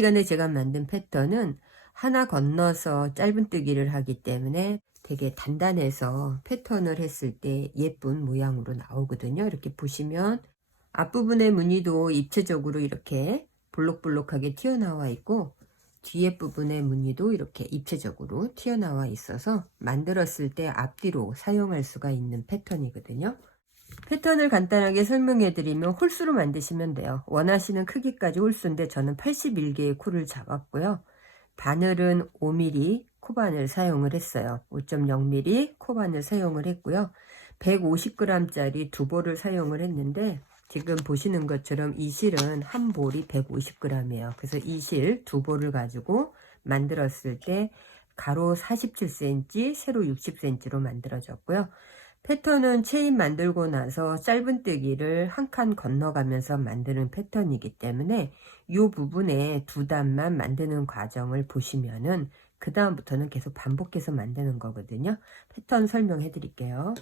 시간에 제가 만든 패턴은 하나 건너서 짧은뜨기를 하기 때문에 되게 단단해서 패턴을 했을 때 예쁜 모양으로 나오거든요. 이렇게 보시면 앞부분의 무늬도 입체적으로 이렇게 볼록볼록하게 튀어나와 있고, 뒤에 부분의 무늬도 이렇게 입체적으로 튀어나와 있어서 만들었을 때 앞뒤로 사용할 수가 있는 패턴이거든요. 패턴을 간단하게 설명해 드리면 홀수로 만드시면 돼요. 원하시는 크기까지 홀수인데 저는 81개의 코를 잡았고요. 바늘은 5mm 코바늘 사용을 했어요. 5.0mm 코바늘 사용을 했고요. 150g 짜리 두 볼을 사용을 했는데, 지금 보시는 것처럼 이 실은 한 볼이 150g이에요. 그래서 이 실 두 볼을 가지고 만들었을 때 가로 47cm, 세로 60cm로 만들어졌고요. 패턴은 체인 만들고 나서 짧은뜨기를 한 칸 건너가면서 만드는 패턴이기 때문에 이 부분에 두 단만 만드는 과정을 보시면은 그 다음부터는 계속 반복해서 만드는 거거든요. 패턴 설명해 드릴게요.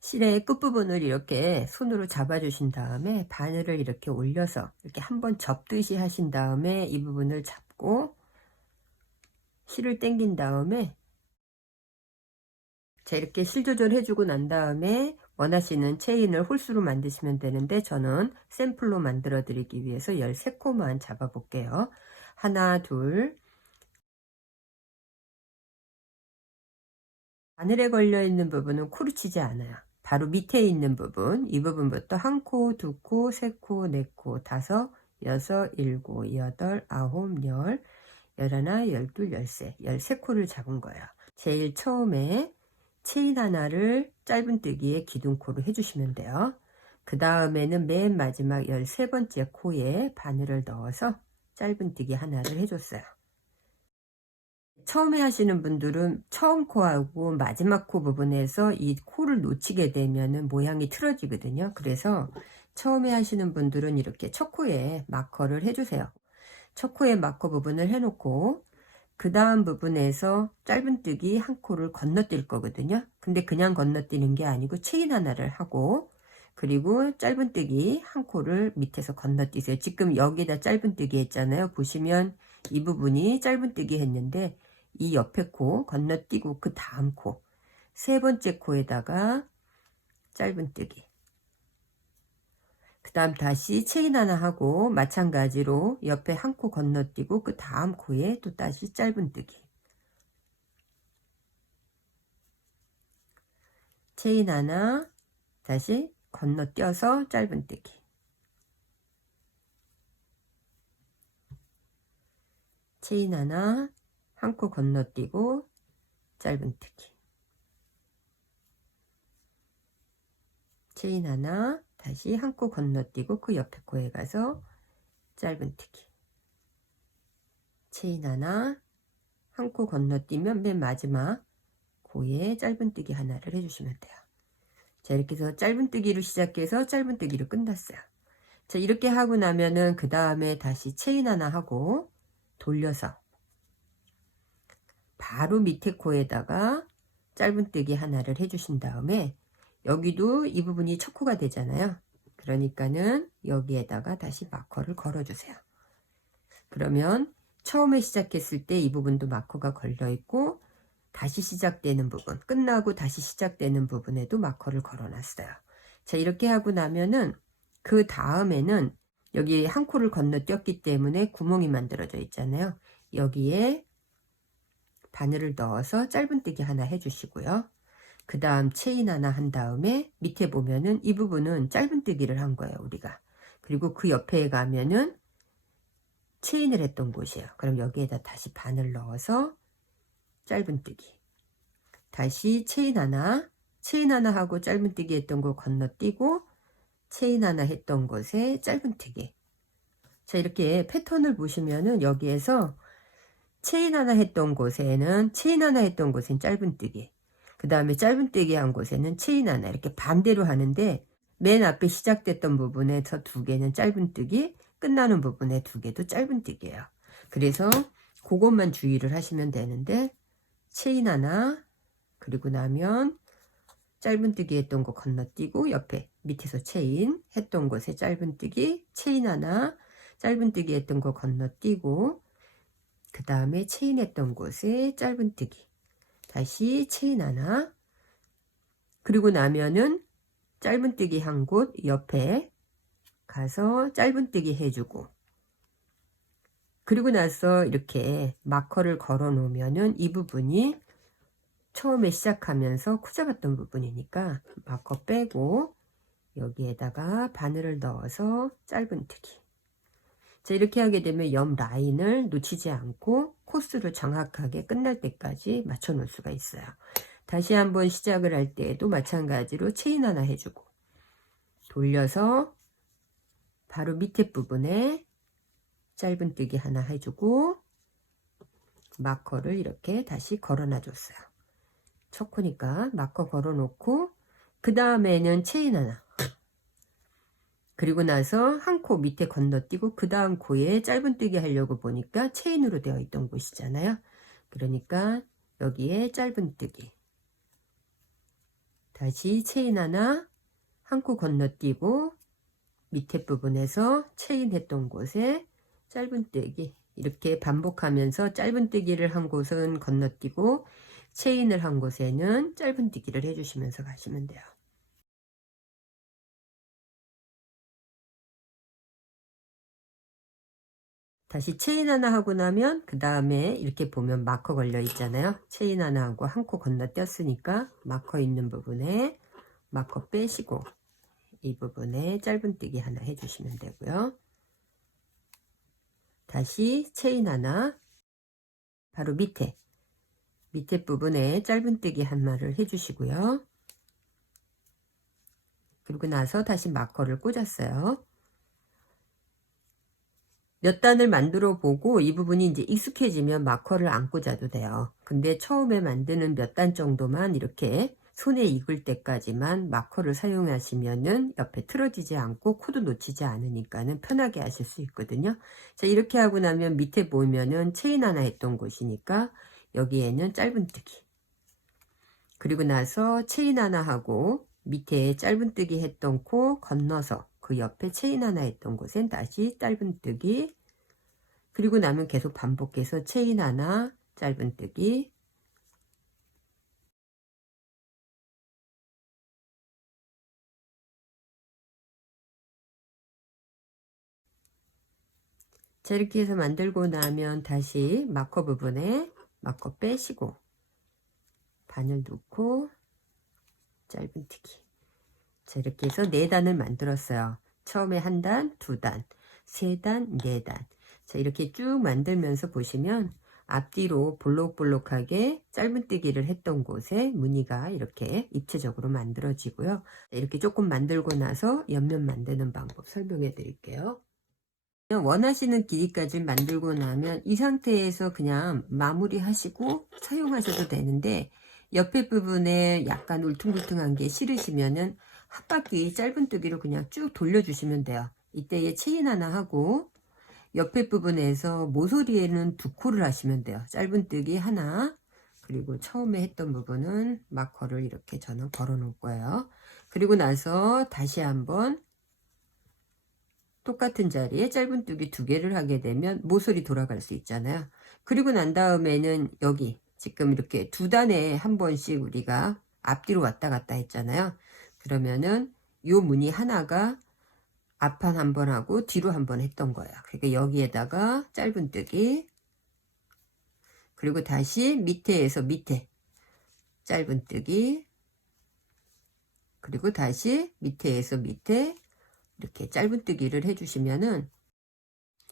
실의 끝부분을 이렇게 손으로 잡아 주신 다음에 바늘을 이렇게 올려서 이렇게 한번 접듯이 하신 다음에 이 부분을 잡고 실을 당긴 다음에, 자, 이렇게 실 조절해 주고 난 다음에 원하시는 체인을 홀수로 만드시면 되는데, 저는 샘플로 만들어 드리기 위해서 13코만 잡아 볼게요. 하나, 둘. 바늘에 걸려 있는 부분은 코를 치지 않아요. 바로 밑에 있는 부분, 이 부분부터 한 코, 두 코, 세 코, 네 코, 다섯, 여섯, 일곱, 여덟, 아홉, 열, 열하나, 열둘, 열세, 13코를 잡은 거예요. 제일 처음에 체인 하나를 짧은뜨기에 기둥코로 해주시면 돼요. 그 다음에는 맨 마지막 13번째 코에 바늘을 넣어서 짧은뜨기 하나를 해줬어요. 처음에 하시는 분들은 처음 코하고 마지막 코 부분에서 이 코를 놓치게 되면 모양이 틀어지거든요. 그래서 처음에 하시는 분들은 이렇게 첫 코에 마커를 해주세요. 첫 코에 마커 부분을 해놓고 그 다음 부분에서 짧은뜨기 한 코를 건너뛸 거거든요. 근데 그냥 건너뛰는 게 아니고 체인 하나를 하고, 그리고 짧은뜨기 한 코를 밑에서 건너뛰세요. 지금 여기다 짧은뜨기 했잖아요. 보시면 이 부분이 짧은뜨기 했는데 이 옆에 코 건너뛰고 그 다음 코, 세 번째 코에다가 짧은뜨기, 그 다음 다시 체인 하나 하고 마찬가지로 옆에 한 코 건너뛰고 그 다음 코에 또 다시 짧은뜨기, 체인 하나, 다시 건너뛰어서 짧은뜨기, 체인 하나, 한 코 건너뛰고 짧은뜨기, 체인 하나, 다시 한 코 건너뛰고 그 옆에 코에 가서 짧은뜨기, 체인 하나, 한 코 건너뛰면 맨 마지막 코에 짧은뜨기 하나를 해주시면 돼요. 자, 이렇게 해서 짧은뜨기로 시작해서 짧은뜨기로 끝났어요. 자, 이렇게 하고 나면은 그 다음에 다시 체인 하나 하고 돌려서 바로 밑에 코에다가 짧은뜨기 하나를 해주신 다음에, 여기도 이 부분이 첫 코가 되잖아요. 그러니까는 여기에다가 다시 마커를 걸어주세요. 그러면 처음에 시작했을 때 이 부분도 마커가 걸려 있고, 다시 시작되는 부분, 끝나고 다시 시작되는 부분에도 마커를 걸어 놨어요. 자, 이렇게 하고 나면은 그 다음에는 여기 한 코를 건너뛰었기 때문에 구멍이 만들어져 있잖아요. 여기에 바늘을 넣어서 짧은뜨기 하나 해주시고요. 그 다음 체인 하나 한 다음에 밑에 보면은 이 부분은 짧은뜨기를 한 거예요, 우리가. 그리고 그 옆에 가면은 체인을 했던 곳이에요. 그럼 여기에다 다시 바늘 넣어서 짧은뜨기, 다시 체인 하나 하고 짧은뜨기 했던 거 건너뛰고 체인 하나 했던 곳에 짧은뜨기. 자, 이렇게 패턴을 보시면은 여기에서 체인 하나 했던 곳에는 체인 하나 했던 곳엔 짧은뜨기, 그 다음에 짧은뜨기 한 곳에는 체인 하나, 이렇게 반대로 하는데 맨 앞에 시작됐던 부분에서 두 개는 짧은뜨기, 끝나는 부분에 두 개도 짧은뜨기예요. 그래서 그것만 주의를 하시면 되는데, 체인 하나, 그리고 나면 짧은뜨기 했던 거 건너뛰고 옆에 밑에서 체인 했던 곳에 짧은뜨기, 체인 하나, 짧은뜨기 했던 거 건너뛰고 그 다음에 체인 했던 곳에 짧은뜨기, 다시 체인 하나, 그리고 나면은 짧은뜨기 한 곳 옆에 가서 짧은뜨기 해주고, 그리고 나서 이렇게 마커를 걸어 놓으면은 이 부분이 처음에 시작하면서 코 잡았던 부분이니까 마커 빼고 여기에다가 바늘을 넣어서 짧은뜨기. 자, 이렇게 하게 되면 옆 라인을 놓치지 않고 코스를 정확하게 끝날 때까지 맞춰 놓을 수가 있어요. 다시 한번 시작을 할 때에도 마찬가지로 체인 하나 해주고 돌려서 바로 밑에 부분에 짧은뜨기 하나 해주고 마커를 이렇게 다시 걸어 놔줬어요. 첫 코니까 마커 걸어 놓고 그 다음에는 체인 하나, 그리고 나서 한 코 밑에 건너뛰고 그 다음 코에 짧은뜨기 하려고 보니까 체인으로 되어 있던 곳이잖아요. 그러니까 여기에 짧은뜨기, 다시 체인 하나, 한 코 건너뛰고 밑에 부분에서 체인 했던 곳에 짧은뜨기, 이렇게 반복하면서 짧은뜨기를 한 곳은 건너뛰고 체인을 한 곳에는 짧은뜨기를 해주시면서 가시면 돼요. 다시 체인 하나 하고 나면 그 다음에 이렇게 보면 마커 걸려 있잖아요. 체인 하나 하고 한 코 건너뛰었으니까 마커 있는 부분에 마커 빼시고 이 부분에 짧은뜨기 하나 해주시면 되고요. 다시 체인 하나, 바로 밑에 부분에 짧은뜨기 하나를 해주시고요. 그리고 나서 다시 마커를 꽂았어요. 몇 단을 만들어 보고 이 부분이 이제 익숙해지면 마커를 안 꽂아도 돼요. 근데 처음에 만드는 몇 단 정도만 이렇게 손에 익을 때까지만 마커를 사용하시면은 옆에 틀어지지 않고 코도 놓치지 않으니까는 편하게 하실 수 있거든요. 자, 이렇게 하고 나면 밑에 보면은 체인 하나 했던 곳이니까 여기에는 짧은뜨기, 그리고 나서 체인 하나 하고 밑에 짧은뜨기 했던 코 건너서 그 옆에 체인 하나 했던 곳엔 다시 짧은뜨기, 그리고 나면 계속 반복해서 체인 하나, 짧은뜨기, 자, 이렇게 해서 만들고 나면 다시 마커 부분에 마커 빼시고 바늘 넣고 짧은뜨기. 자, 이렇게 해서 4단을 만들었어요. 처음에 1단, 2단, 3단, 4단. 자, 이렇게 쭉 만들면서 보시면 앞뒤로 볼록볼록하게 짧은뜨기를 했던 곳에 무늬가 이렇게 입체적으로 만들어지고요. 이렇게 조금 만들고 나서 옆면 만드는 방법 설명해 드릴게요. 원하시는 길이까지 만들고 나면 이 상태에서 그냥 마무리 하시고 사용하셔도 되는데, 옆에 부분에 약간 울퉁불퉁한 게 싫으시면은 한 바퀴 짧은뜨기로 그냥 쭉 돌려주시면 돼요. 이때에 체인 하나 하고 옆에 부분에서 모서리에는 2코를 하시면 돼요. 짧은뜨기 하나, 그리고 처음에 했던 부분은 마커를 이렇게 저는 걸어 놓을 거예요. 그리고 나서 다시 한번 똑같은 자리에 짧은뜨기 2개를 하게 되면 모서리 돌아갈 수 있잖아요. 그리고 난 다음에는 여기 지금 이렇게 2단에 한 번씩 우리가 앞뒤로 왔다 갔다 했잖아요. 그러면은 요 무늬 하나가 앞판 한 번 하고 뒤로 한 번 했던 거예요. 그러니까 여기에다가 짧은뜨기, 그리고 다시 밑에에서 밑에 짧은뜨기, 그리고 다시 밑에에서 밑에 이렇게 짧은뜨기를 해주시면은,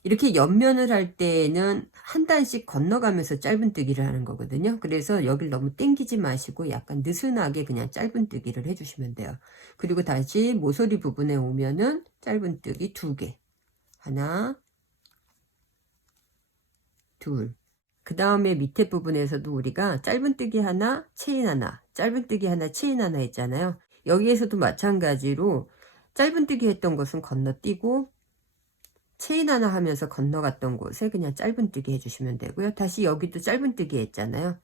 이렇게 옆면을 할 때는 한 단씩 건너가면서 짧은뜨기를 하는 거거든요. 그래서 여기를 너무 당기지 마시고 약간 느슨하게 그냥 짧은뜨기를 해주시면 돼요. 그리고 다시 모서리 부분에 오면은 짧은뜨기 2개, 하나, 둘. 그 다음에 밑에 부분에서도 우리가 짧은뜨기 하나, 체인 하나, 짧은뜨기 하나, 체인 하나 했잖아요. 여기에서도 마찬가지로 짧은뜨기 했던 것은 건너뛰고 체인 하나 하면서 건너갔던 곳에 그냥 짧은뜨기 해주시면 되고요. 다시 여기도 짧은뜨기 했잖아요.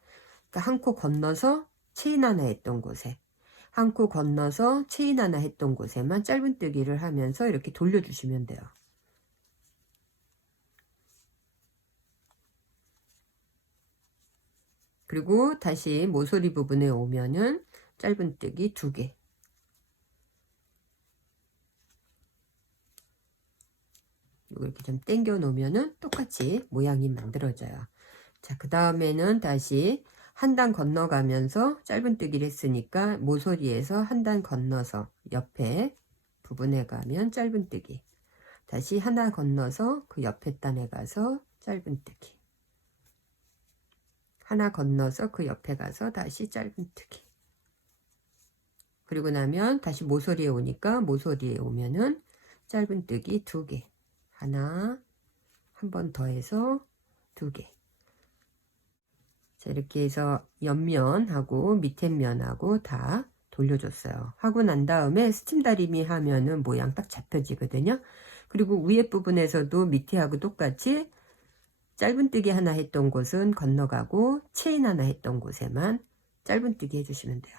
그러니까 한 코 건너서 체인 하나 했던 곳에, 한 코 건너서 체인 하나 했던 곳에만 짧은뜨기를 하면서 이렇게 돌려주시면 돼요. 그리고 다시 모서리 부분에 오면은 짧은뜨기 2개. 이렇게 좀 당겨 놓으면은 똑같이 모양이 만들어져요. 자, 그 다음에는 다시 한 단 건너가면서 짧은뜨기를 했으니까 모서리에서 한 단 건너서 옆에 부분에 가면 짧은뜨기, 다시 하나 건너서 그 옆에 단에 가서 짧은뜨기, 하나 건너서 그 옆에 가서 다시 짧은뜨기, 그리고 나면 다시 모서리에 오니까 모서리에 오면은 짧은뜨기 2개, 하나, 한 번 더 해서 2개. 자, 이렇게 해서 옆면하고 밑에 면하고 다 돌려줬어요. 하고 난 다음에 스팀 다리미 하면은 모양 딱 잡혀지거든요. 그리고 위에 부분에서도 밑에하고 똑같이 짧은뜨기 하나 했던 곳은 건너가고 체인 하나 했던 곳에만 짧은뜨기 해주시면 돼요.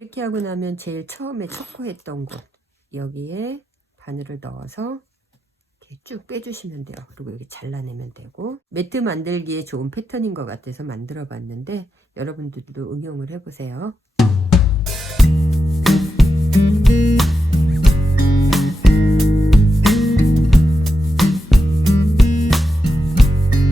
이렇게 하고 나면 제일 처음에 초코했던 곳 여기에 바늘을 넣어서 이렇게 쭉 빼주시면 돼요. 그리고 이렇게 잘라내면 되고, 매트 만들기에 좋은 패턴인 것 같아서 만들어 봤는데 여러분들도 응용을 해보세요.